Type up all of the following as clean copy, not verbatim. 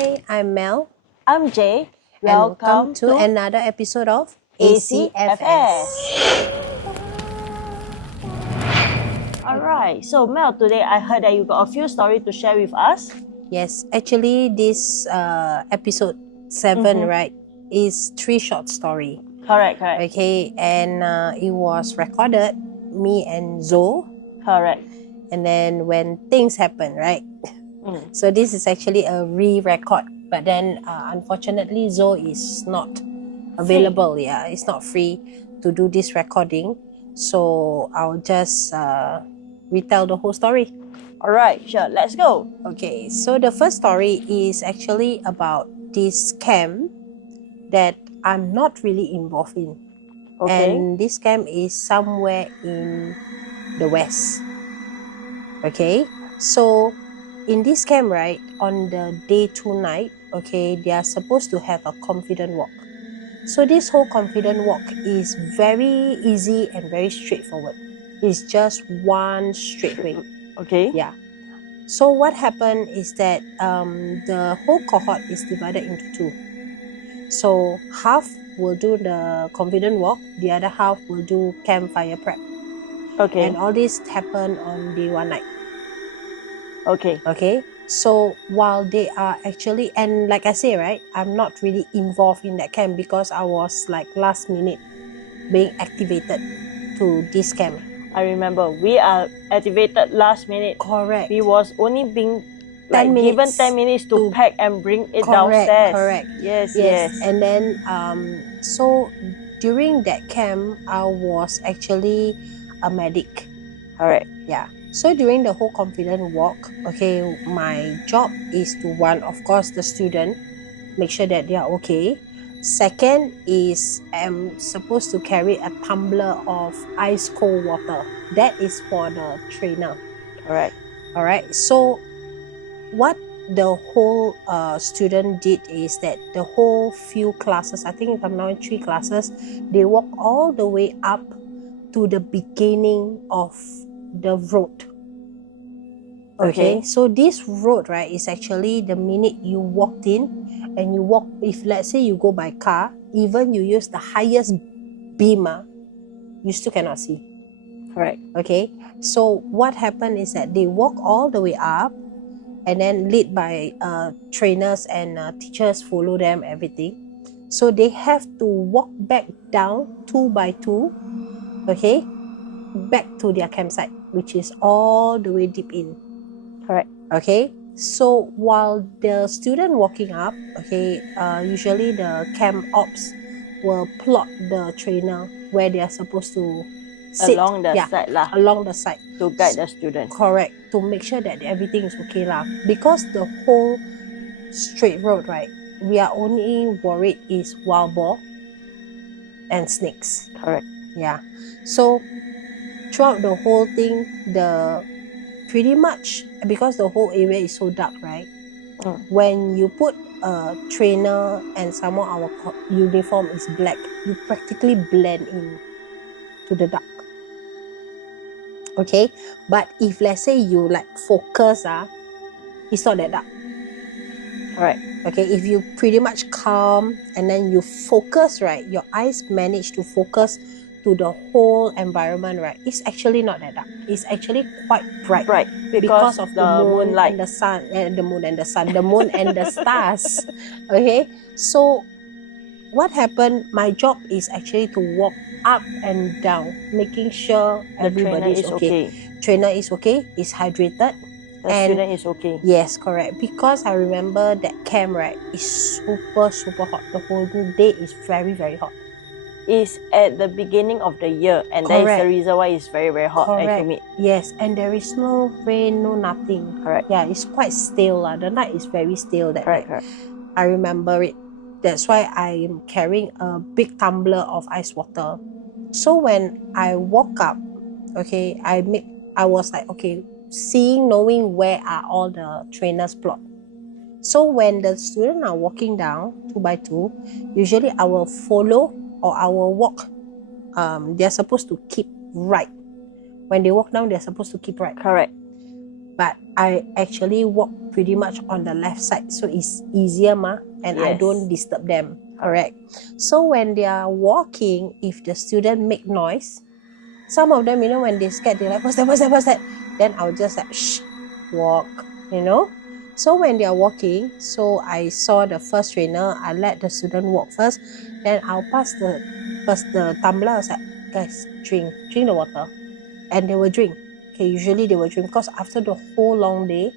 Hi, I'm Mel. I'm Jay. Welcome to another episode of Acfs. Alright, so Mel, today I heard that you got a few stories to share with us. Yes, actually this episode 7, right, is 3 short story. Correct. Okay, and it was recorded, me and Zoe. Correct. And then when things happen, right? So this is actually a re-record. But then unfortunately Zoe is not available. Free. Yeah, it's not free to do this recording. So I'll just retell the whole story. Alright, sure, let's go. Okay, so the first story is actually about this camp that I'm not really involved in. Okay. And this camp is somewhere in the west. Okay, so in this camp, right, on the day 2 night, okay, they are supposed to have a confident walk. So this whole confident walk is very easy and very straightforward. It's just one straight way. Okay. Yeah. So what happened is that the whole cohort is divided into 2. So half will do the confident walk, the other half will do campfire prep. Okay. And all this happened on day 1 night. Okay. Okay. So while they are actually, and like I say, right, I'm not really involved in that camp because I was like last minute being activated to this camp. I remember we are activated last minute. Correct. We was only being 10 minutes given 10 minutes to pack and bring it downstairs. Correct. Yes. And then so during that camp, I was actually a medic. Alright. Yeah. So during the whole confident walk, okay, my job is to, one, of course, the student, make sure that they are okay. Second is I'm supposed to carry a tumbler of ice cold water. That is for the trainer. Alright. So what the whole student did is that the whole few classes, I think if I'm not in 3 classes, they walk all the way up to the beginning of the road. Okay, so this road, right, is actually the minute you walked in and you walk, if let's say you go by car, even you use the highest beamer, you still cannot see. Correct. Okay, so what happened is that they walk all the way up and then lead by trainers and teachers follow them, everything. So they have to walk back down 2 by 2, okay, back to their campsite, which is all the way deep in. Correct. Okay, so while the student walking up, okay, usually the camp ops will plot the trainer where they are supposed to sit. Along the side lah. Along the side. To guide the student. Correct. To make sure that everything is okay lah. Because the whole straight road, right, we are only worried is wild boar and snakes. Correct. Yeah. So throughout the whole thing, pretty much, because the whole area is so dark, right? When you put a trainer and somehow our uniform is black, you practically blend in to the dark. Okay, but if let's say you like focus, it's not that dark. Right. Okay, if you pretty much calm and then you focus, right, your eyes manage to focus to the whole environment, right, it's actually not that dark. It's actually quite bright. Because of the moon moonlight and the sun, the moon and the stars. Okay, so what happened, my job is actually to walk up and down, making sure everybody is okay. Trainer is okay, is hydrated. The student is okay. Yes, correct. Because I remember that camp, right, is super hot. The whole day is very hot. It's at the beginning of the year, and that is the reason why it's very hot and humid. Yes, and there is no rain, no nothing. Correct. Yeah, it's quite still. The night is very still that night. Correct. I remember it. That's why I am carrying a big tumbler of ice water. So when I walk up, okay, I was like, okay, knowing where are all the trainers plot. So when the students are walking down 2 by 2, usually I will follow or I will walk. They're supposed to keep right. When they walk down, they're supposed to keep right. Correct. but I actually walk pretty much on the left side, so it's easier and I Yes. don't disturb them. Correct. So when they are walking, if the student make noise, some of them, when they scared, they're like, what's that? Then I'll just like, shh, walk, So when they are walking, so I saw the first trainer, I let the student walk first, then I'll pass the tumbler. I was like, guys, drink the water. And they will drink. Okay, usually they will drink because after the whole long day,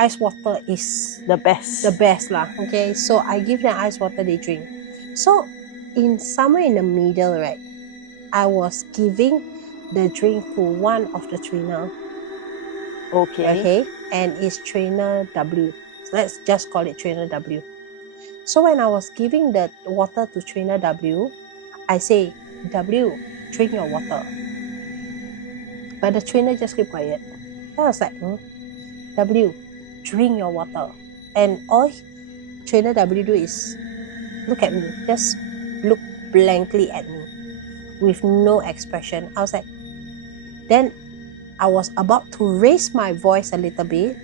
ice water is the best. The best lah. Okay, so I give them ice water, they drink. So somewhere in the middle, right, I was giving the drink to one of the trainer. Okay, and it's trainer W. So let's just call it trainer W. So when I was giving the water to trainer W, I say, W, drink your water. But the trainer just keep quiet. I was like, W, drink your water. And all trainer W do is look at me, just look blankly at me with no expression. I was like, then I was about to raise my voice a little bit,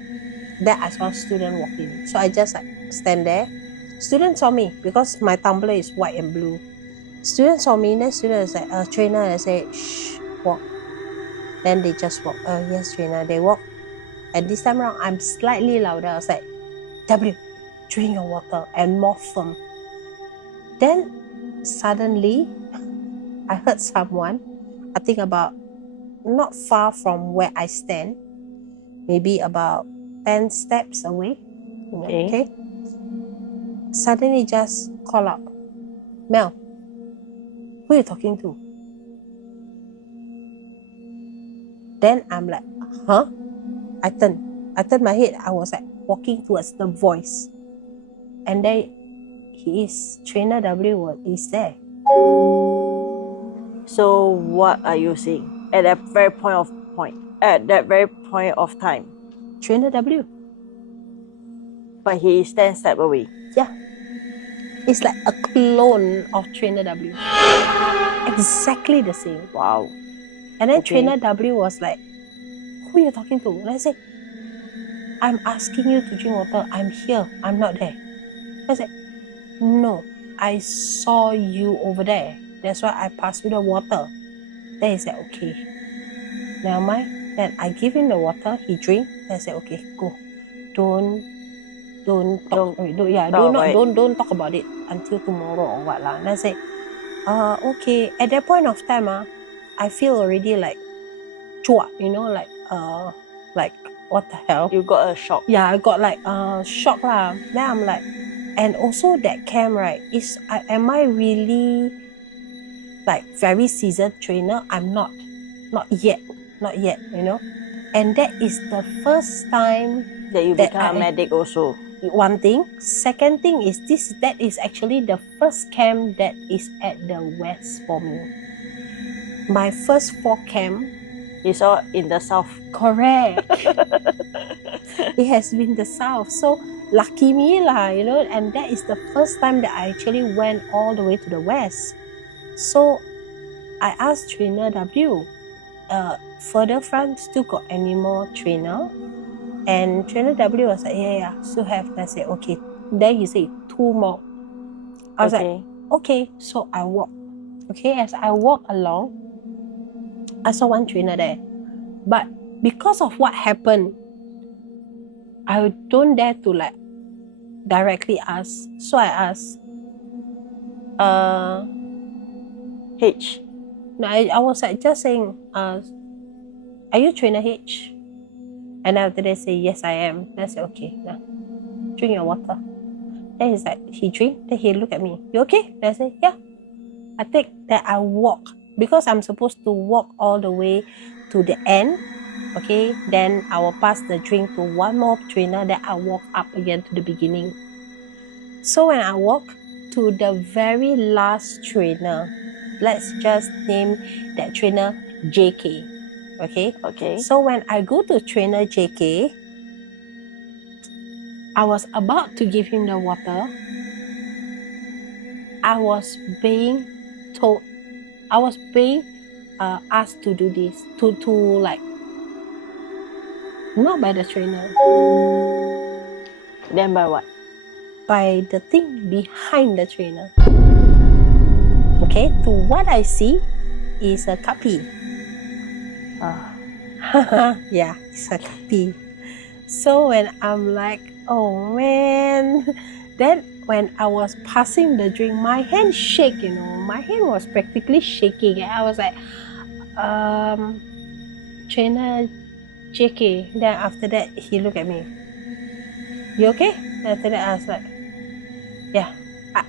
then I saw a student walking. So I just like stand there. Student saw me because my tumbler is white and blue. Student saw me, then student is like, trainer, I say, shh, walk. Then they just walk. Yes, trainer, they walk. And this time around, I'm slightly louder. I was like, W, drink your water, and more firm. Then suddenly, I heard someone, I think about not far from where I stand, maybe about 10 steps away. Okay. Suddenly just call out, Mel, who are you talking to? Then I'm like, huh? I turned my head. I was like walking towards the voice. And then trainer W is there. So what are you saying at that very point of time? Trainer W. But he stands step away. Yeah. It's like a clone of trainer W. Exactly the same. Wow. And then trainer W was like, who are you talking to? And I said, I'm asking you to drink water. I'm here. I'm not there. I said, no, I saw you over there. That's why I passed you the water. Then he said, okay, never mind. Then I give him the water. He drink. Then I said, okay, go. Don't talk about it until tomorrow or what lah. And I said, okay. At that point of time, I feel already like, chua, like what the hell? You got a shock. Yeah, I got like shock lah. Then I'm like, and also that camp, right, am I really like very seasoned trainer? I'm not yet, and that is the first time that you become a medic also. One thing. Second thing is that is actually the first camp that is at the west for me. My first 4 camp is all in the south. Correct. It has been the south. So lucky me lah, and that is the first time that I actually went all the way to the west. So I asked trainer W, further front still got any more trainer? And trainer W was like, yeah, still have. And I said, okay. Then he said, 2 more. I was like, okay. So I walked. Okay, as I walk along, I saw one trainer there. But because of what happened, I don't dare to like directly ask. So I asked, H. No, I was like just saying, are you trainer H? And after they say, yes, I am. Then I said, okay, now drink your water. Then he's like, he drink, then he look at me. You okay? Then I say, yeah. I take that I walk because I'm supposed to walk all the way to the end. Okay, then I will pass the drink to one more trainer, then I walk up again to the beginning. So when I walk to the very last trainer, let's just name that trainer JK. Okay. So when I go to trainer JK, I was about to give him the water. I was being told, I was being asked to do this, to like Not by the trainer. Then by what? By the thing behind the trainer. Okay, to what I see is a copy. Yeah, it's a copy. So when I'm like, oh man, then when I was passing the drink, my hand shake, my hand was practically shaking. And I was like, trainer JK. Then after that, he looked at me. You okay? Then after that, I was like, yeah.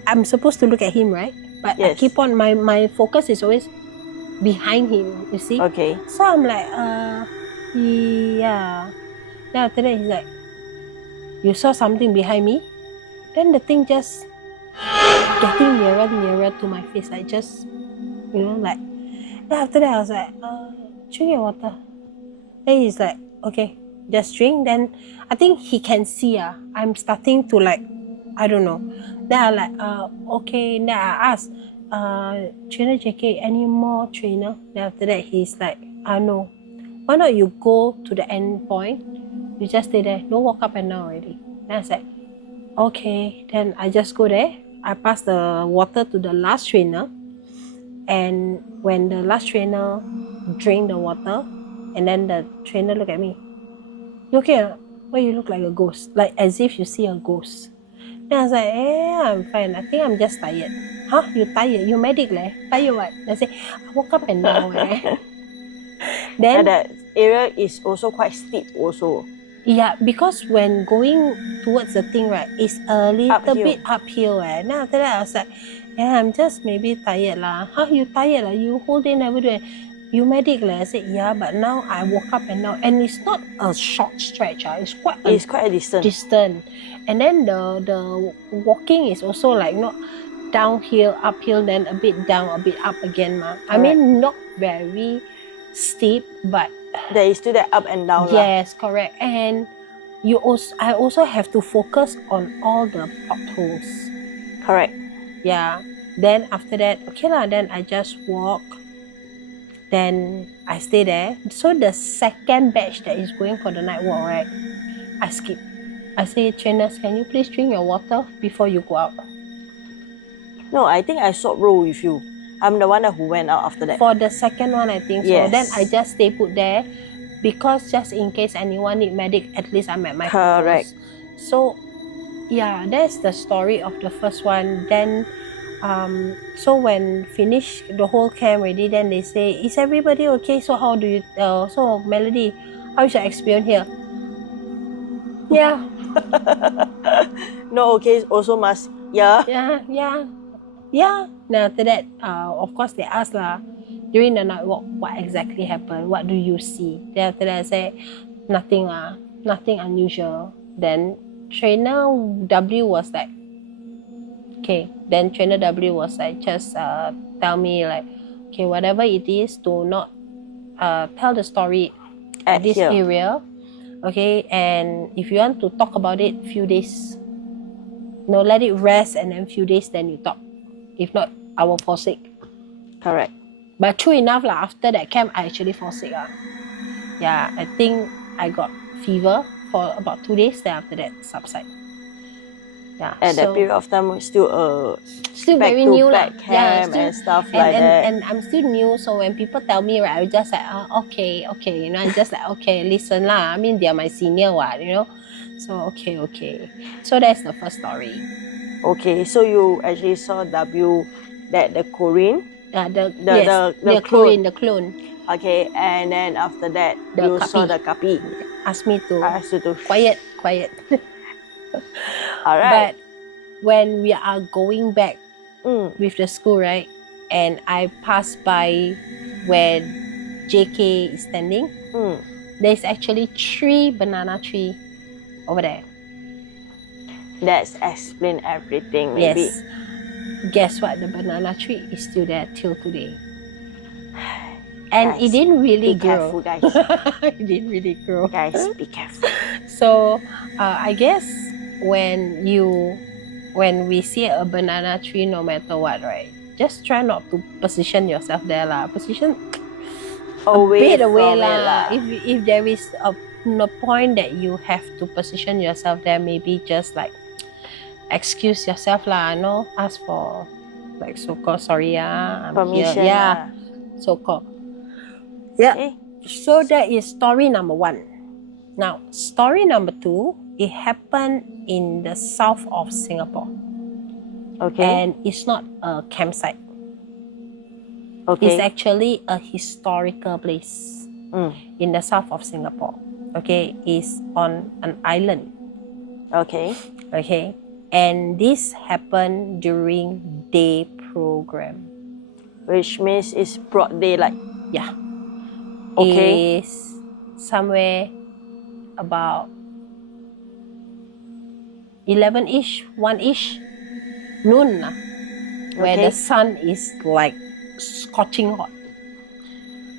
I'm supposed to look at him, right? But Yes. I keep on, my focus is always behind him, you see? Okay. So I'm like, yeah. Then after that, he's like, you saw something behind me? Then the thing just getting nearer and nearer to my face. I just, like. Then after that, I was like, drink your water. Then he's like, okay, just drink. Then I think he can see, I'm starting to like, I don't know. Then I'm like, okay. Then I asked, trainer JK, any more trainer? Then after that, he's like, no. Why not you go to the end point? You just stay there. Don't walk up and down already. Then I said, okay. Then I just go there. I pass the water to the last trainer. And when the last trainer drank the water, and then the trainer looked at me, you okay? Why you look like a ghost? Like as if you see a ghost. Then I was like, I'm fine. I think I'm just tired. Huh? You tired? You medic leh? Tired what? I say, I woke up and down. Then and that area is also quite steep also. Yeah, because when going towards the thing, right, it's a little bit uphill. Then after that, I was like, yeah, I'm just maybe tired lah. How you tired lah? You whole day never do it. You medic lah. I said, yeah, but now I woke up and now, and it's not a short stretch. It's quite a distance. And then the walking is also like not downhill, uphill, then a bit down, a bit up again. I mean, not very steep, but there is still that up and down. Yes, correct. And I also have to focus on all the potholes. Correct. Yeah. Then after that, okay lah, then I just walk. Then I stay there. So the second batch that is going for the night walk, right, I skip. I say, trainers, can you please drink your water before you go out? No, I think I swap role with you. I'm the one who went out after that. For the second one, I think yes. so. Then I just stay put there because just in case anyone need medic, at least I'm at my Correct. Purpose. So, yeah, that's the story of the first one. Then, so when finish the whole camp already, then they say, is everybody okay? So how do you, so Melody, how is your experience here? Yeah. No, okay, also must, yeah. Yeah. Now after that, of course they ask lah, during the night walk, what exactly happened? What do you see? Then after that I say, nothing unusual. Then trainer W was like, okay. Then trainer W was like, just tell me like, okay, whatever it is, do not tell the story at this area. Okay, and if you want to talk about it, few days, let it rest, and then few days, then you talk. If not, I will fall sick. Correct. But true enough, after that camp, I actually fall sick. Yeah, I think I got fever for about 2 days, then after that, subside. Yeah. At that period of time, still very new camp and stuff like that. And I'm still new, so when people tell me, right, I just like, okay, I just like, okay, listen lah. I mean, they are my senior, So, okay. So that's the first story. Okay, so you actually saw W, that the Qorin, the clone. The clone. Okay, and then after that, you saw the Kapi. Ask me to. I asked you to. Quiet. All right. But when we are going back with the school, right, and I pass by where JK is standing, there's actually 3 banana trees over there. That's explain everything, maybe. Yes. Guess what? The banana tree is still there till today. And guys, it didn't really grow. Be careful, guys. It didn't really grow. Guys, be careful. So, I guess when we see a banana tree, no matter what, right, just try not to position yourself there lah. Position away a bit away lah. If there is a the point that you have to position yourself there, maybe just like excuse yourself lah, no, ask for like so-called sorry, I'm permission, here, yeah, so-called. Yeah. Okay. So that is story number 1. Now, story number 2, it happened in the south of Singapore. Okay. And it's not a campsite. Okay. It's actually a historical place in the south of Singapore. Okay, it's on an island. Okay. Okay, and this happened during day program. Which means it's broad daylight. Yeah. Okay. It's somewhere about 11-ish, 1-ish, noon lah, where the sun is like scorching hot.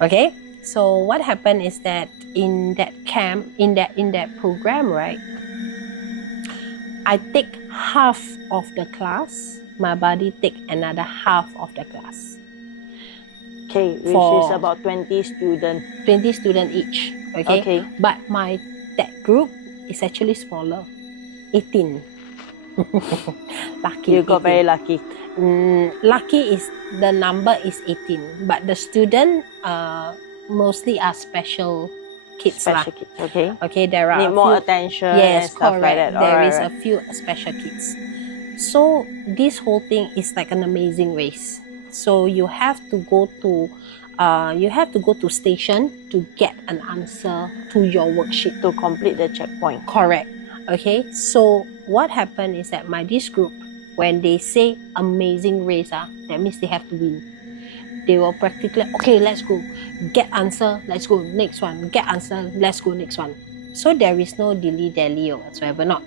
Okay, so what happened is that in that camp, in that program, right, I take half of the class, my buddy take another half of the class. Okay, which is about 20 students. 20 students each. Okay. But that group is actually smaller, 18. Lucky. You got 18. Very lucky. Lucky is the number is 18, but the student mostly are special kids. Special kids. Okay. Okay, there are need more attention. Yes, and stuff correct. Like that. There is a few special kids. So this whole thing is like an amazing race. So you have to go to station to get an answer to your worksheet to complete the checkpoint. Correct. Okay. So what happened is that this group, when they say amazing race, that means they have to win. They will practically, okay, let's go. Get answer, let's go. Next one. Get answer, let's go. Next one. So there is no dilly-dally or whatsoever, not.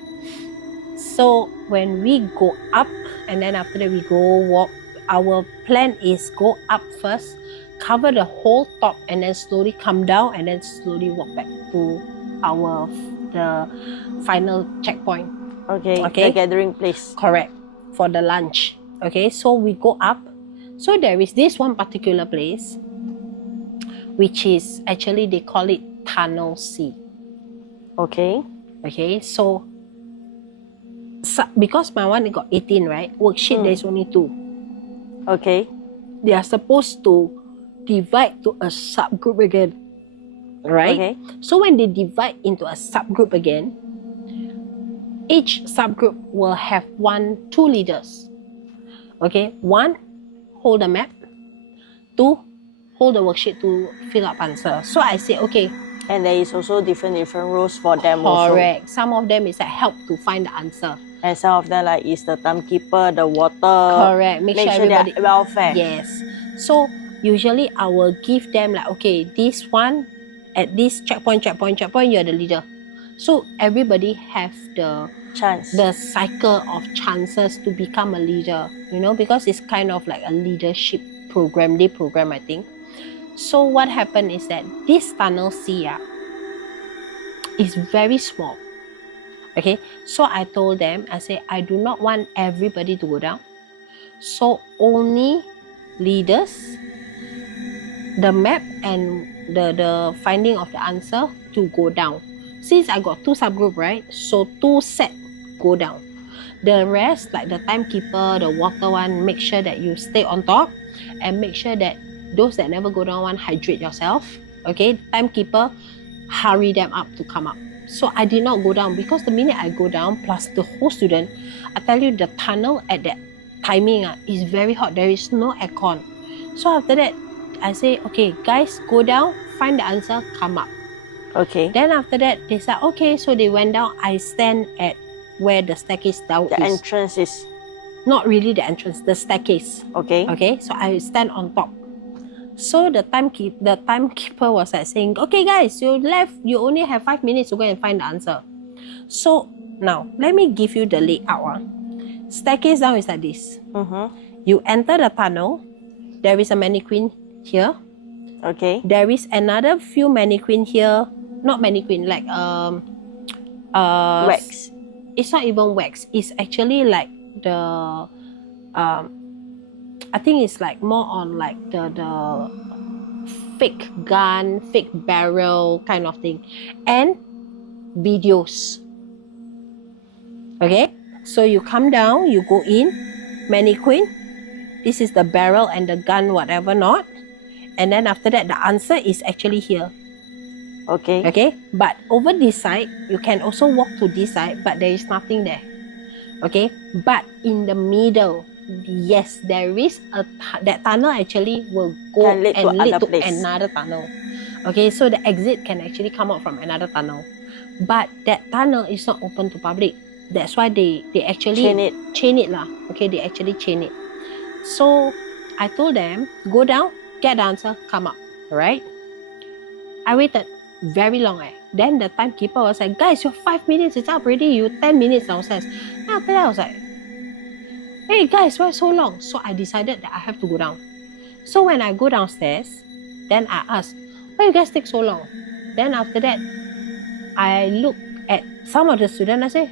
So when we go up, and then after that we go walk, our plan is go up first, cover the whole top, and then slowly come down, and then slowly walk back to the final checkpoint. Okay. The gathering place. Correct. For the lunch. Okay, so we go up. So there is this one particular place, which is actually they call it Tunnel C. Okay. Okay, so because my one got 18, right? Worksheet there's only 2. Okay. They are supposed to divide to a subgroup again. Right? Okay. So when they divide into a subgroup again, each subgroup will have 2 leaders. Okay, 1 hold the map, 2 hold the worksheet to fill up answer. So I say okay. And there is also different roles for them. Correct. Also. Some of them is like help to find the answer. And some of them like is the timekeeper, the water. Correct. Make sure everybody they are welfare. Yes. So usually I will give them like, okay, this one at this checkpoint, you're the leader. So everybody have the chance, the cycle of chances to become a leader, because it's kind of like a leadership program, day program, I think. So what happened is that this Tunnel C is very small. Okay, so I told them, I say, I do not want everybody to go down. So only leaders, the map and the finding of the answer to go down. Since I got 2 subgroup, right? So 2 set go down. The rest, like the timekeeper, the water one, make sure that you stay on top and make sure that those that never go down one, hydrate yourself. Okay, timekeeper, hurry them up to come up. So I did not go down because the minute I go down, plus the whole student, I tell you the tunnel at that timing is very hot. There is no aircon. So after that, I say, okay, guys, go down, find the answer, come up. Okay. Then after that, they said, okay, so they went down. I stand at where the staircase down The entrance is? Not really the entrance, the staircase. Okay. Okay, so I stand on top. So the timekeeper was like saying, okay guys, you only have 5 minutes to go and find the answer. So now, let me give you the layout. Staircase down is like this. You enter the tunnel, there is a mannequin here. Okay. There is another few mannequin here. Not mannequin, like wax. It's not even wax. It's actually like the I think it's like more on like the fake gun, fake barrel kind of thing. And videos. Okay, so you come down, you go in, mannequin. This is the barrel and the gun, whatever not. And then after that, the answer is actually here. Okay. Okay, but over this side, you can also walk to this side, but there is nothing there. Okay, but in the middle, yes, there is that tunnel actually will go Can lead and to lead other to place. another tunnel. Okay, so the exit can actually come out from another tunnel, but that tunnel is not open to public. That's why they actually chain it lah. Okay, they actually chain it. So I told them, go down, get the answer, come up. Alright. I waited very long. Then the timekeeper was like, guys, your 5 minutes is up already. You 10 minutes downstairs. And after that, I was like, hey guys, why so long? So I decided that I have to go down. So when I go downstairs, then I asked, why you guys take so long? Then after that, I look at some of the students. I say,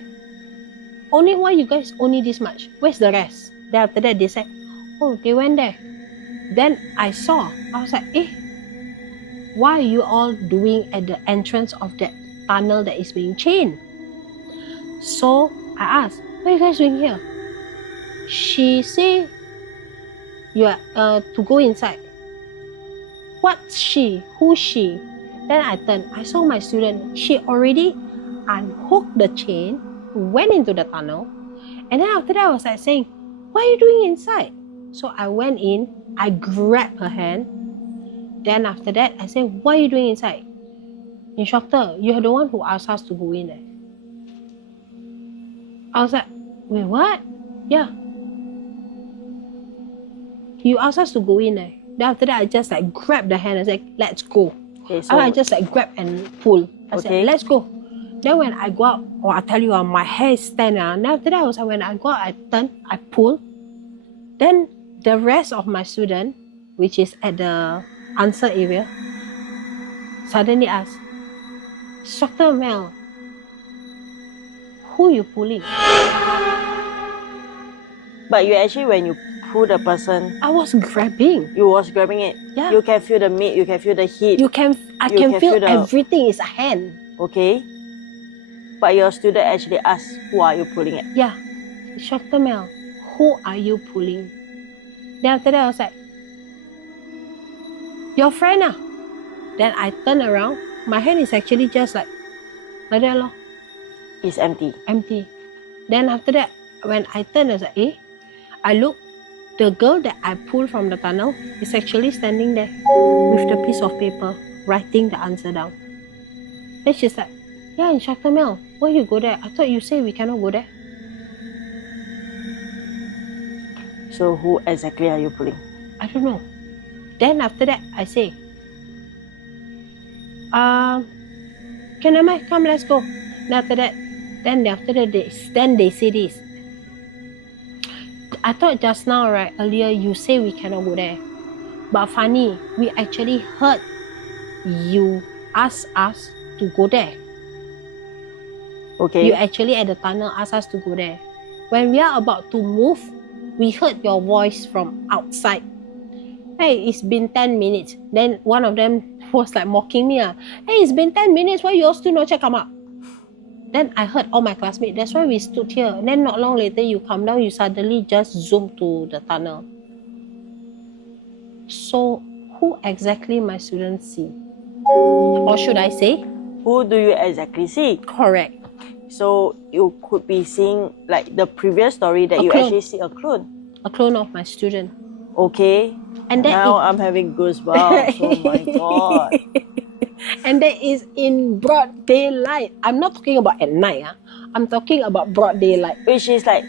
why you guys only this much? Where's the rest? Then after that, they said, oh, they went there. Then I saw, I was like, why are you all doing at the entrance of that tunnel that is being chained? So I asked, what are you guys doing here? She said, you are to go inside. What's she? Who's she? Then I turned, I saw my student. She already unhooked the chain, went into the tunnel. And then after that, I was like saying, what are you doing inside? So I went in, I grabbed her hand. Then after that, I said, what are you doing inside? Instructor, you're the one who asked us to go in there. I was like, wait, what? Yeah. You asked us to go in there. Then after that, I just like grabbed the hand and said, let's go. Okay, so I just like grab and pull. I said, let's go. Then when I go out, I tell you, my hair is standing. Then after that, I was like, when I go out, I turn, I pull. Then the rest of my student, which is at the answer area, suddenly asked, Instructor Mel, who you pulling? But you actually, when you pull the person, I was grabbing. You was grabbing it. Yeah. You can feel the meat. You can feel the heat. I can feel everything is a hand. Okay. But your student actually asked, who are you pulling it? Yeah. Instructor Mel, who are you pulling? Then after that, I was like, your friend ah. Then I turn around. My hand is actually just like that lor. It's empty. Empty. Then after that, when I turn, I was like, I look. The girl that I pulled from the tunnel is actually standing there with the piece of paper, writing the answer down. Then she's like, yeah, Instructor Mel, why you go there? I thought you say we cannot go there. So who exactly are you pulling? I don't know. Then after that, I say, can I come, let's go. Then after that, they say this. I thought just now, right, earlier you say we cannot go there. But funny, we actually heard you ask us to go there. Okay. You actually at the tunnel asked us to go there. When we are about to move, we heard your voice from outside. Hey, it's been 10 minutes. Then one of them was like mocking me. Hey, it's been 10 minutes. Why you all still not come up? Then I heard all my classmates. That's why we stood here. And then not long later, you come down, you suddenly just zoom to the tunnel. So, who exactly my students see? Or should I say? Who do you exactly see? Correct. So, you could be seeing, like the previous story that you actually see a clone. A clone of my student. Okay. And now I'm having goosebumps. Oh my god. And that is in broad daylight. I'm not talking about at night. I'm talking about broad daylight. Which is like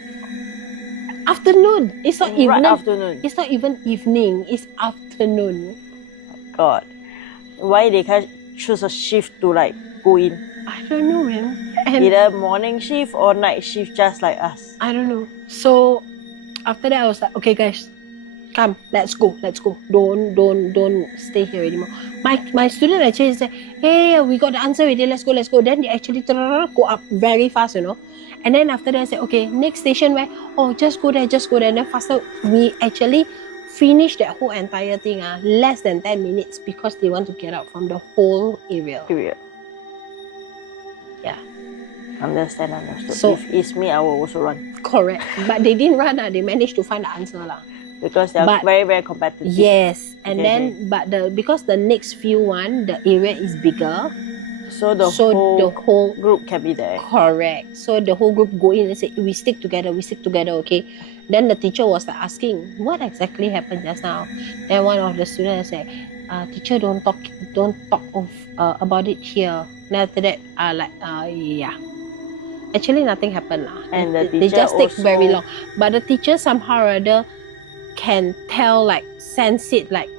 afternoon. It's not evening. Right afternoon. It's not even evening. It's afternoon. God. Why they can't choose a shift to like go in? I don't know, man. Either morning shift or night shift, just like us. I don't know. So after that, I was like, okay, guys, come, let's go. Don't stay here anymore. My student actually said, hey, we got the answer already, let's go. Then they actually go up very fast, you know. And then after that, I said, okay, next station where? Oh, just go there. And then faster, we actually finished that whole entire thing less than 10 minutes because they want to get out from the whole area. Period. Yeah. Understood. So, if it's me, I will also run. Correct. But they didn't run. They managed to find the answer. Because they are very, very competitive. Yes. And then, but because the next few one, the area is bigger. So the whole group can be there. Correct. So the whole group go in and say, we stick together, okay? Then the teacher was like asking, what exactly happened just now? Then one of the students said, teacher, don't talk about it here. Then after that, yeah. Actually, nothing happened. And they just take very long. But the teacher somehow or other can tell, like, sense it, like,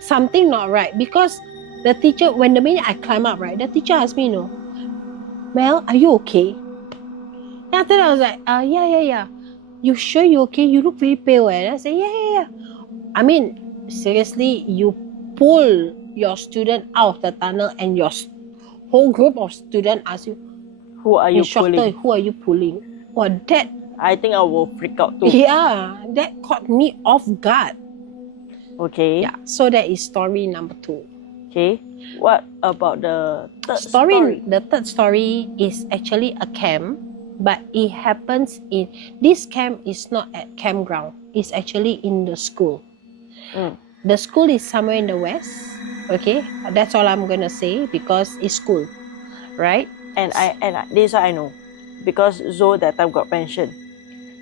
something not right. Because the teacher, when the minute I climb up, right, the teacher asked me, Mel, are you okay? And after that, I was like, yeah. You sure you okay? You look very pale. And I said, yeah. I mean, seriously, you pull your student out of the tunnel and your whole group of students ask you, who are you pulling? Who are you pulling? Well, that... I think I will freak out too. Yeah, that caught me off guard. Okay. Yeah, so that is story number 2. Okay. What about the third story? The third story is actually a camp, but it happens in... This camp is not at campground. It's actually in the school. The school is somewhere in the west. Okay, that's all I'm gonna say because it's school, right? And this I know, because Zoe that time got pension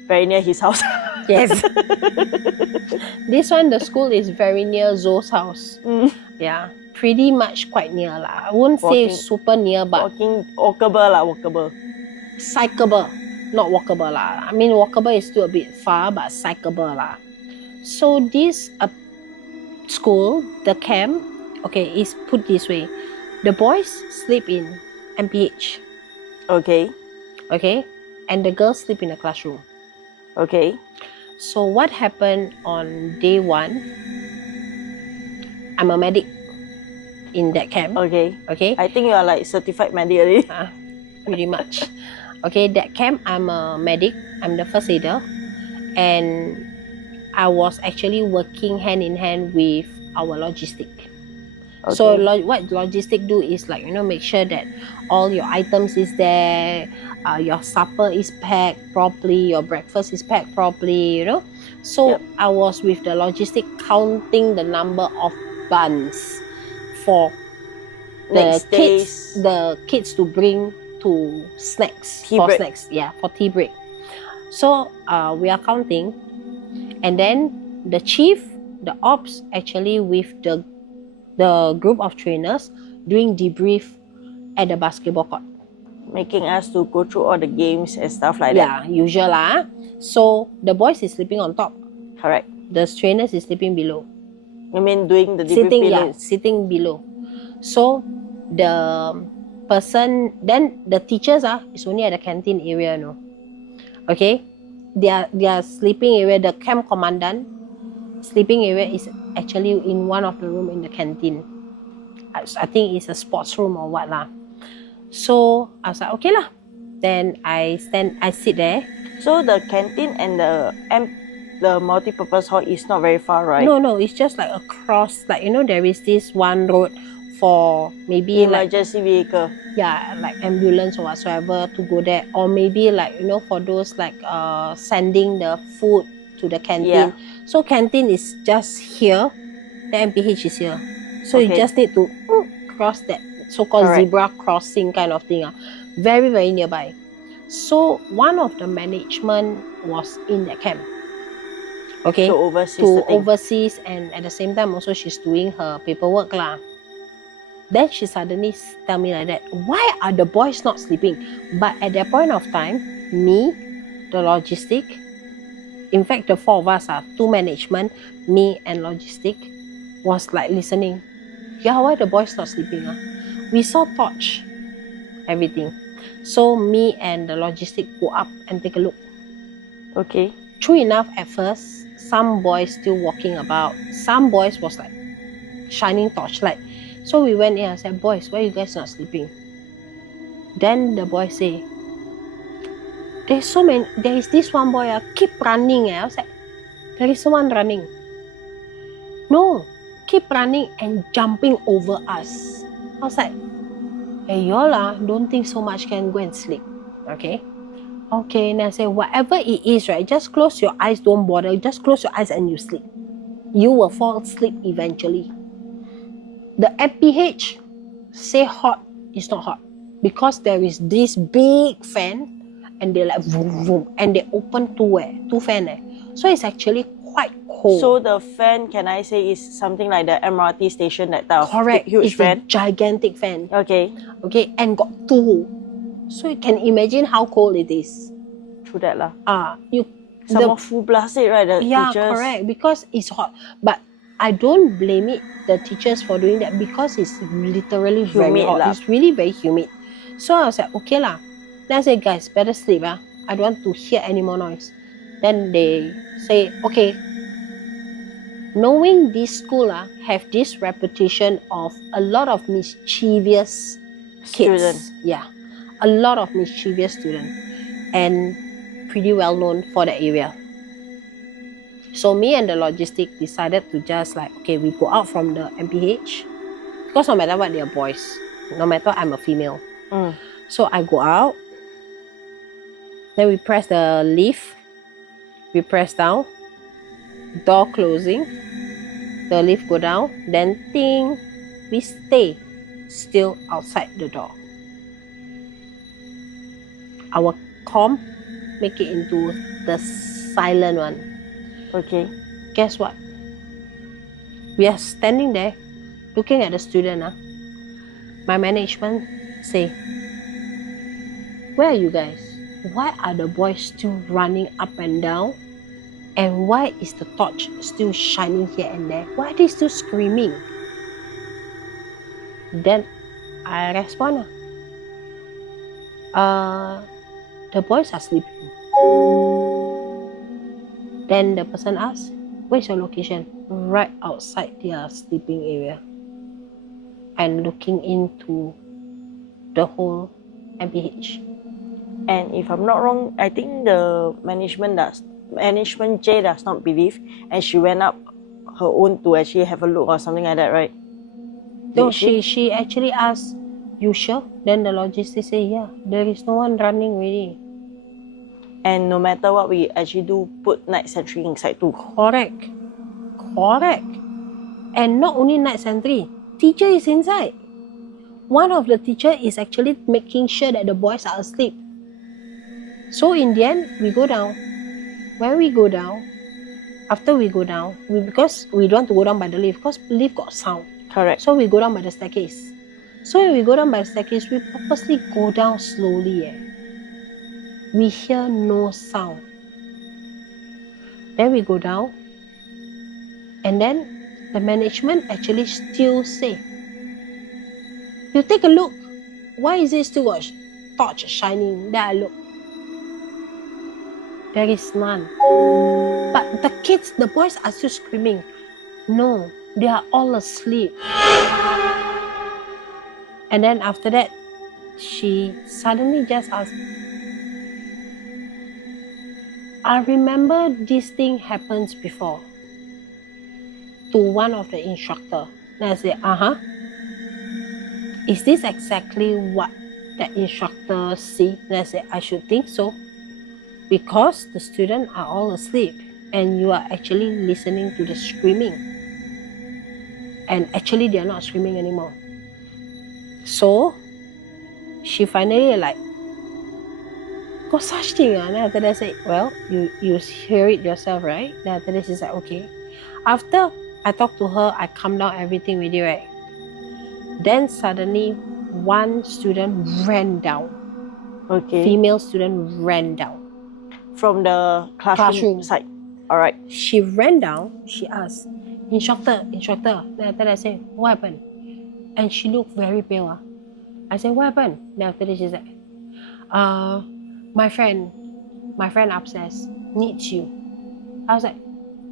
very near his house. Yes. This one, the school is very near Zoe's house. Yeah, pretty much quite near lah. I won't say super near, but walkable. Cyclable, not walkable lah. I mean, walkable is still a bit far, but cyclable lah. So this school, the camp, okay, is put this way. The boys sleep in MPH. Okay. And the girls sleep in the classroom. Okay. So what happened on day 1? I'm a medic in that camp. Okay. I think you are like certified medic already. Pretty much. Okay, that camp, I'm a medic. I'm the first aider. And I was actually working hand in hand with our logistic. Okay. So what logistic do is, like, make sure that all your items is there, your supper is packed properly, your breakfast is packed properly, So I was with the logistic counting the number of buns for the kids to bring to snacks. Snacks, yeah, for tea break. So we are counting, and then the chief, the ops, actually with the group of trainers doing debrief at the basketball court, making us to go through all the games and stuff like that. Yeah, usual lah. So the boys is sleeping on top. Correct. The trainers is sleeping below. You mean doing the debrief below? Yeah, sitting below. So the person, then the teachers is only at the canteen area, Okay, their sleeping area, the camp commandant sleeping area is actually in one of the room in the canteen. I think it's a sports room or what lah. So I was like, okay lah. Then I sit there. So the canteen and the multi-purpose hall is not very far, right? No, it's just like across, like, there is this one road for maybe emergency vehicle. Yeah, like ambulance or whatsoever to go there, or maybe like, for those like sending the food to the canteen. Yeah. So canteen is just here, the MPH is here. So you just need to cross that so-called zebra crossing kind of thing. Very, very nearby. So one of the management was in that camp. Okay, to overseas, and at the same time also she's doing her paperwork lah. Then she suddenly tell me like that, why are the boys not sleeping? But at that point of time, me, the logistic, in fact the 4 of us, 2 management, me and logistic, was like listening. Yeah, why the boys not sleeping? We saw torch, everything. So me and the logistic go up and take a look. Okay. True enough, at first, some boys still walking about. Some boys was like shining torchlight. So we went in and said, boys, why you guys not sleeping? Then the boy say, there is this one boy keep running. I was like, there is someone running. No, keep running and jumping over us. I was like, hey, y'all don't think so much, can go and sleep. Okay? Okay, and I say, whatever it is, right, just close your eyes, don't bother. Just close your eyes and you sleep. You will fall asleep eventually. The MPH say hot, it's not hot. Because there is this big fan and they like vroom, vroom, and they open two fan. So it's actually quite cold. So the fan, can I say, is something like the MRT station, that type of Correct. huge It's fan? a gigantic fan. Okay. Okay, and got two. So you can imagine how cold it is. True that lah. The more full blast it, right? The teachers. Correct. Because it's hot. But I don't blame it, the teachers, for doing that, because it's literally Humid very hot. lah. It's really very humid. So I was like, okay lah. Then I said, guys, better sleep. I don't want to hear any more noise. Then they say, okay. Knowing this school have this reputation of a lot of mischievous kids. Students. Yeah. A lot of mischievous students. And pretty well known for the area. So me and the logistic decided to just like, okay, we go out from the MPH, because no matter what, they are boys. No matter I'm a female. So I go out. Then we press the lift. We press down. Door closing. The lift go down. Then ting, we stay still outside the door. Our comm make it into the silent one. Okay. Guess what? We are standing there looking at the student. My management say, where are you guys? Why are the boys still running up and down? And why is the torch still shining here and there? Why are they still screaming? Then I respond, the boys are sleeping. Then the person asks, where's your location? Right outside their sleeping area. And looking into the whole MPH. And if I'm not wrong, I think the management J does not believe, and she went up her own to actually have a look or something like that, right? No, she actually asked, you sure? Then the logistic say, yeah, there is no one running really. And no matter what we actually do, put night sentry inside too. Correct. And not only night sentry, teacher is inside. One of the teacher is actually making sure that the boys are asleep. So in the end, we go down. When we go down, after we go down, because we don't want to go down by the lift, because lift got sound. Correct. So we go down by the staircase. So when we go down by the staircase, we purposely go down slowly. We hear no sound. Then we go down. And then the management actually still say, you take a look. Why is it still got torch shining? Then I look. There is none. But the kids, the boys are still screaming. No, they are all asleep. And then after that, she suddenly just asked, I remember this thing happens before to one of the instructor. Then I said, is this exactly what the instructor see? Then I said, I should think so. Because the students are all asleep and you are actually listening to the screaming. And actually they are not screaming anymore. So she finally like, got such thing. And after that I said, well, you hear it yourself, right? Then after that she's like, okay. After I talked to her, I calmed down everything with you, right? Then suddenly one student ran down. Okay. Female student ran down. From the classroom side. Alright. She ran down, she asked, instructor. Then after that I said, what happened? And she looked very pale. I said, what happened? Then after that she said, my friend upstairs needs you. I was like,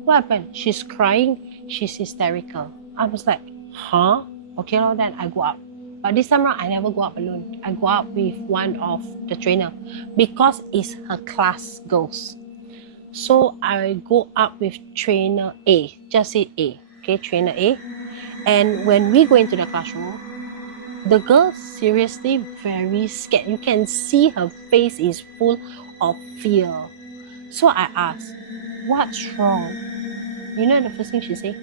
what happened? She's crying, she's hysterical. I was like, huh? Okay, well, then I go up. But this time around, I never go up alone. I go up with one of the trainer because it's her class girls. So I go up with trainer A, just say A, okay, trainer A. And when we go into the classroom, The girl seriously very scared. You can see her face is full of fear. So I asked, what's wrong? You know the first thing she said?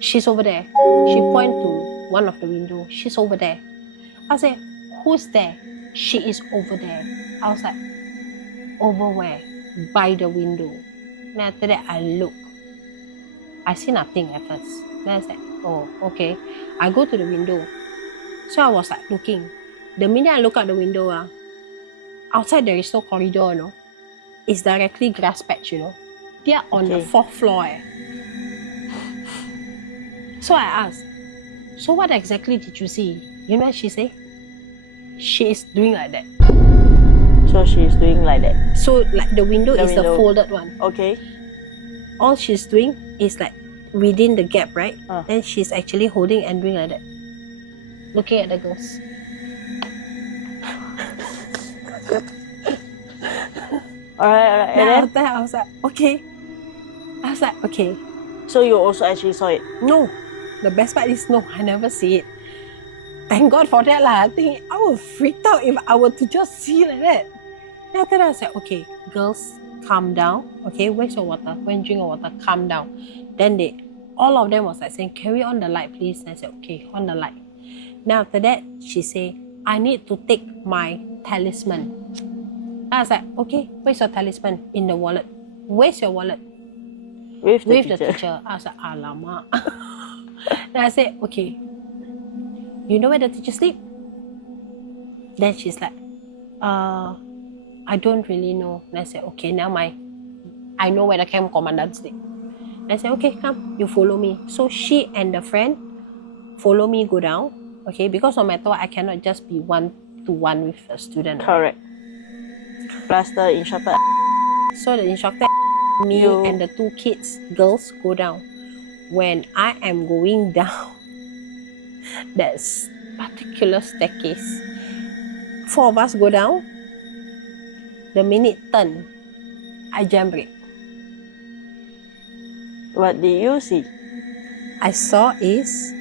She's over there. She pointed to one of the windows. She's over there. I said, who's there? She is over there. I was like, over where? By the window. Then after that, I look. I see nothing at first. Then I said, oh, okay. I go to the window. So I was like looking. The minute I look out the window, outside there is no corridor, no? It's directly grass patch, you know. They are on the 4th floor. So I asked, so what exactly did you see? You know what she said? She is doing like that. So she is doing like that. So like the window is the folded one. Okay. All she's doing is like within the gap, right? Then she's actually holding and doing like that. Looking at the girls. Alright. And then after that, I was like, okay. So you also actually saw it? No. The best part is no, I never see it. Thank God for that lah. I think I would freak out if I were to just see like that. Then after that, I said, okay, girls, calm down. Okay, where's your water? Go and drink your water. Calm down. Then all of them was like saying, carry on the light, please. And I said, okay, on the light. Now after that, she said, I need to take my talisman. I was like, okay, where's your talisman? In the wallet. Where's your wallet? With the teacher. I was like, alamak. Then I said, okay, you know where the teacher sleep? Then she's like, I don't really know. And I said, okay, now I know where the camp commandant sleep. And I said, okay, come, you follow me. So she and the friend follow me, go down. Okay, because no matter what, I cannot just be one-to-one with a student. Correct. Plus the instructor. So the instructor, me and the 2 kids, girls, go down. When I am going down that particular staircase, 4 of us go down. The minute turn, I jam brake. What did you see? I saw is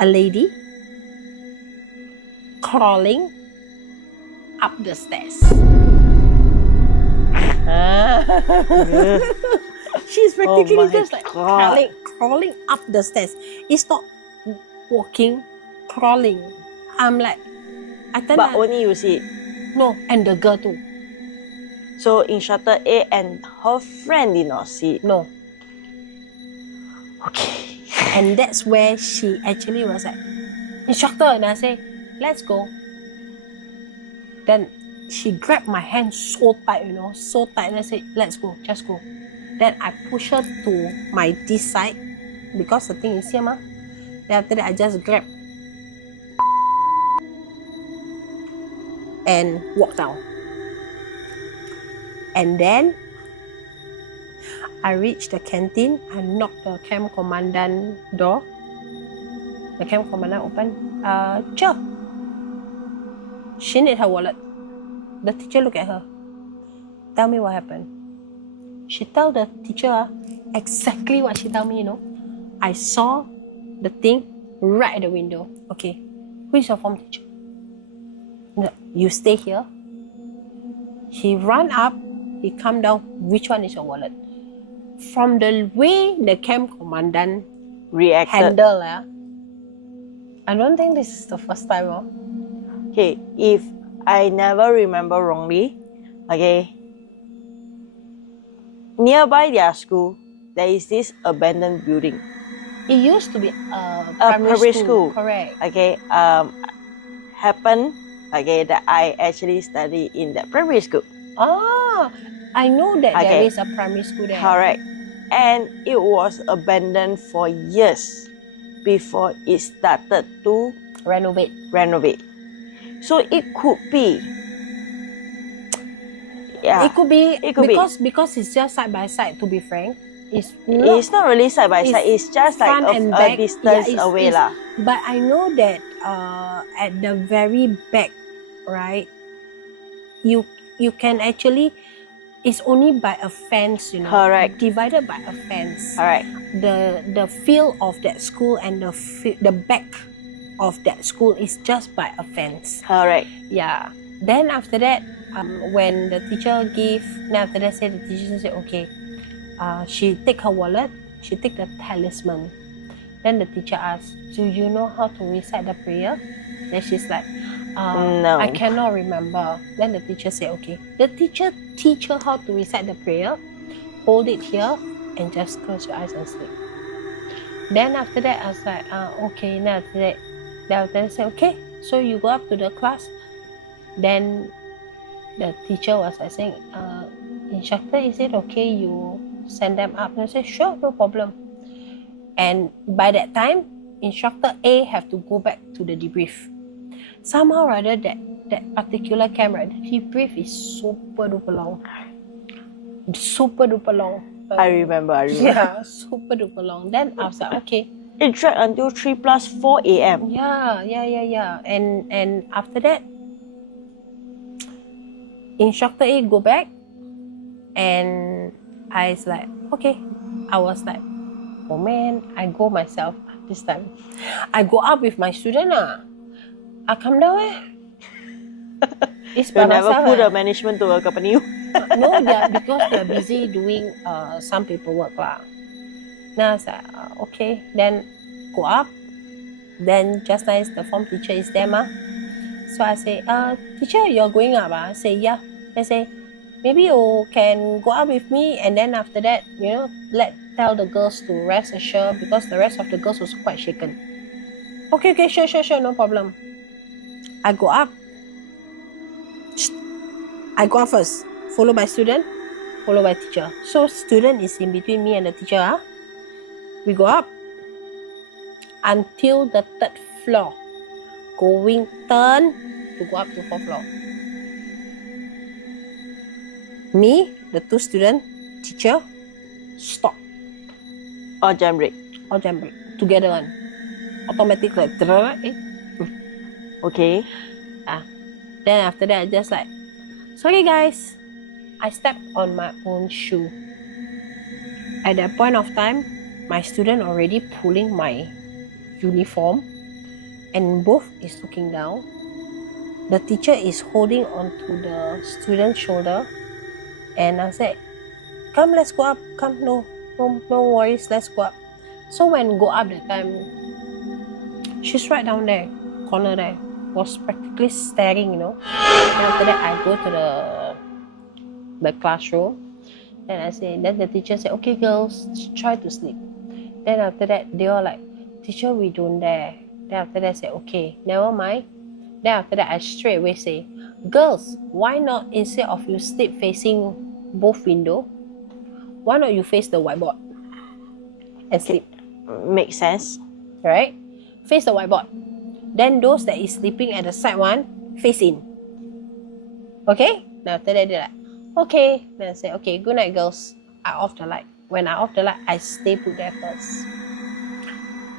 a lady crawling up the stairs. She's practically just like crawling up the stairs. It's not walking, crawling. I'm like, but only you see it? No, and the girl too. So instructor A and her friend did not see it? No. Okay. And that's where she actually was like, instructor, and I say, let's go. Then she grabbed my hand so tight, so tight, and I said, let's go, just go. Then I push her to my this side, because the thing is here, ma. Then after that, I just grabbed and walked down. And then I reached the canteen. I knocked the camp commandant door. The camp commandant opened. Teacher, she need her wallet. The teacher looked at her. Tell me what happened. She told the teacher exactly what she told me, I saw the thing right at the window. Okay, who is your form teacher? No, you stay here. He ran up, he come down. Which one is your wallet? From the way the camp commandant handled, I don't think this is the first time. Okay, if I never remember wrongly, okay, nearby their school, there is this abandoned building. It used to be a primary school. Correct. Okay, happened, okay, that I actually studied in that primary school. Ah, I know that there is a primary school there. Correct. And it was abandoned for years before it started to renovate. So it could be. Yeah. It could be because it's just side by side, to be frank. It's not really side by side, it's just like a distance away. But I know that at the very back, right, you can actually, it's only by a fence, Correct. Divided by a fence. Correct. The field of that school and the back of that school is just by a fence. Alright. Yeah. Then after that, when the teacher gave, then after that the teacher said, okay, she take her wallet, she take the talisman. Then the teacher asked, do you know how to recite the prayer? Then she's like, No. I cannot remember. Then the teacher said, okay. The teacher teach her how to recite the prayer, hold it here, and just close your eyes and sleep. Then after that, I was like, okay. Then after that I said, okay, so you go up to the class. Then the teacher was like saying, instructor, is it okay you send them up? And I said, sure, no problem. And by that time, instructor A have to go back to the debrief. Somehow or other, that particular camp, right, the debrief is super duper long. Super duper long. I remember. Yeah, super duper long. Then I was like, okay. It dragged until 3 plus 4 a.m. Yeah. And after that, instructor A go back, and I was like, okay. I was like, oh man, I go myself this time. I go up with my student. I come down. It's You by never myself. put a management to accompany you. No, because they're busy doing some paperwork. Then I was like, okay. Then go up. Then just nice, the form teacher is there. So I say, teacher, you're going up? I say, yeah. I say, maybe you can go up with me, and then after that, tell the girls to rest assured, because the rest of the girls was quite shaken. Okay, sure, no problem. I go up. I go up first, followed by student, followed by teacher. So student is in between me and the teacher. We go up until the 3rd floor, going turn to go up to 4th floor. Me, the 2 students, teacher, stop. Or jam brake. Together one. Automatic like, Okay. Then after that, I just like, sorry guys, I stepped on my own shoe. At that point of time, my student already pulling my uniform, and both is looking down. The teacher is holding onto the student's shoulder, and I said, come, let's go up. Come, no worries, let's go up. So when go up that time, she's right down there, corner there, was practically staring, Then after that, I go to the classroom, and then the teacher said, okay girls, try to sleep. Then after that, they all like, teacher, we don't dare. Then after that, I said, okay, never mind. Then after that, I straight away say, girls, why not, instead of you sleep facing both window, why not you face the whiteboard and sleep? Makes sense. Right? Face the whiteboard. Then those that is sleeping at the side one, face in. Okay? Now after that, they're like, okay. Then I say, okay, good night girls. I off the light. When I off the light, I stay put there first.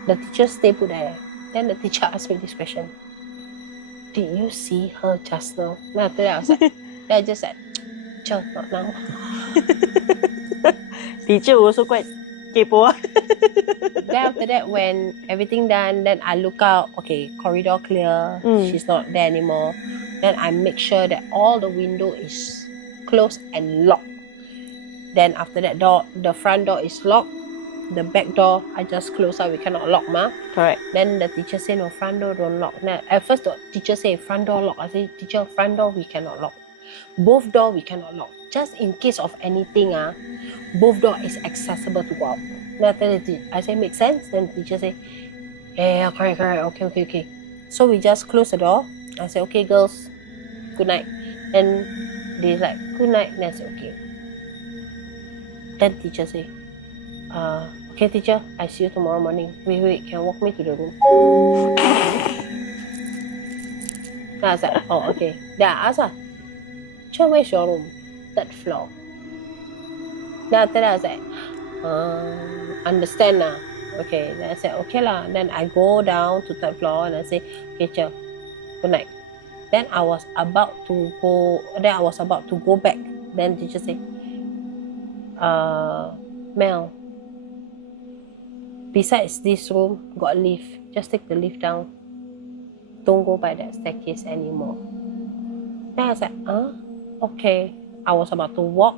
The teacher stay put there. Then the teacher asked me this question. Did you see her just now? Then after that, I was like, then I just said, teacher, not now. Teacher also quite kepo. Then after that, when everything done, then I look out, okay, corridor clear, she's not there anymore. Then I make sure that all the window is closed and locked. Then after that, the front door is locked. The back door, I just close out, we cannot lock, Correct. Then the teacher say, no, front door don't lock. Now, at first, the teacher say, front door lock. I say, teacher, front door we cannot lock. Both door we cannot lock. Just in case of anything, both door is accessible to go out. Then I say, make sense? Then the teacher say, yeah, correct, okay. So we just close the door. I say, okay, girls, good night. Then they like, good night. Then I say, okay. Then teacher say, okay, teacher, I see you tomorrow morning. Wait, can you walk me to the room? Then I was like, oh, okay. Then I asked her, teacher, where's your room? 3rd floor. Then after that, I was like, understand now. Okay. Then I said, okay lah. Then I go down to 3rd floor and I say, okay, teacher, good night. Then I was about to go back. Then teacher say, Mel, besides this room, got a lift. Just take the lift down. don't go by that staircase anymore. Then I was like, okay. I was about to walk.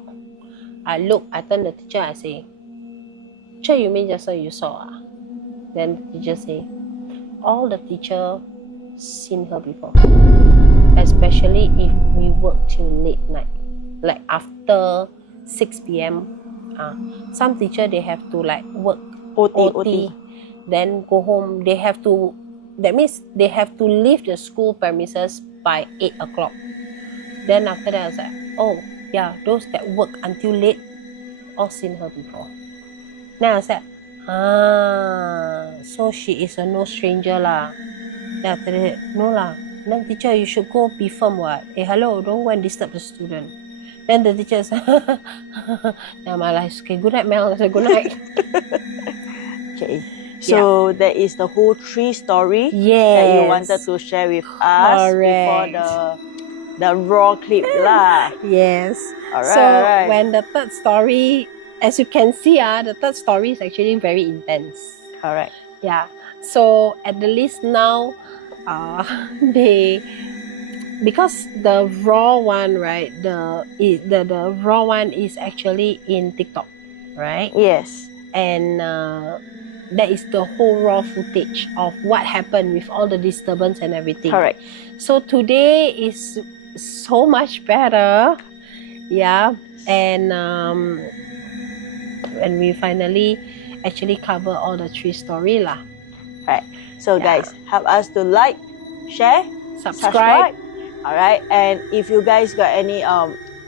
I turned the teacher, I say, Teacher, you mean just now you saw? Then the teacher say, all the teacher seen her before. Especially if we work till late night. Like after 6 p.m. Some teacher, they have to like work OT. Then go home. That means they have to leave the school premises by 8 o'clock. Then after that, I was like, oh, yeah, those that work until late, all seen her before. Then I was like, so she is a no stranger lah. Then after that, no lah. Then teacher, you should go be firm what? Hey, hello, don't go and disturb the student. Then the teacher said, then my life, okay, good night, Mel. I said, good night. Okay. So that is the whole 3 story that you wanted to share with us before the raw clip lah. Yes. Alright. When the third story, as you can see, the third story is actually very intense. Correct. Yeah. So at the least now, because the raw one, right? The raw one is actually in TikTok, right? Yes. And that is the whole raw footage of what happened with all the disturbance and everything. Correct. So today is so much better. Yeah. And we finally actually cover all the 3 story lah. Right. So guys, help us to like, share, subscribe. Alright. And if you guys got any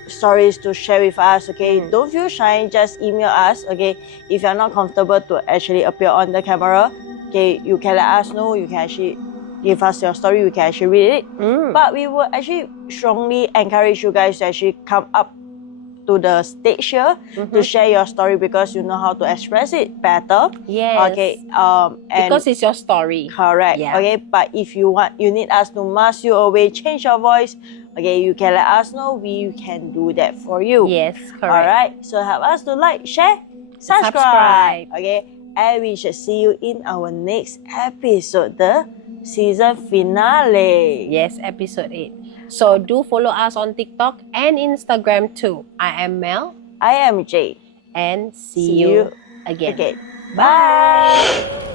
stories to share with us, okay, don't feel shy, just email us, okay. If you're not comfortable to actually appear on the camera, okay, you can let us know. You can actually give us your story, we can actually read it. But we will actually strongly encourage you guys to actually come up to the stage here to share your story, because you know how to express it better. Yes. Okay. And because it's your story. Correct. Yeah. Okay. But if you need us to mask you away, change your voice, okay, you can let us know. We can do that for you. Yes, correct. Alright. So help us to like, share, subscribe. Okay. And we should see you in our next episode, the season finale. Yes, episode 8. So do follow us on TikTok and Instagram too. I am Mel. I am Jay. And see you again. Okay. Bye.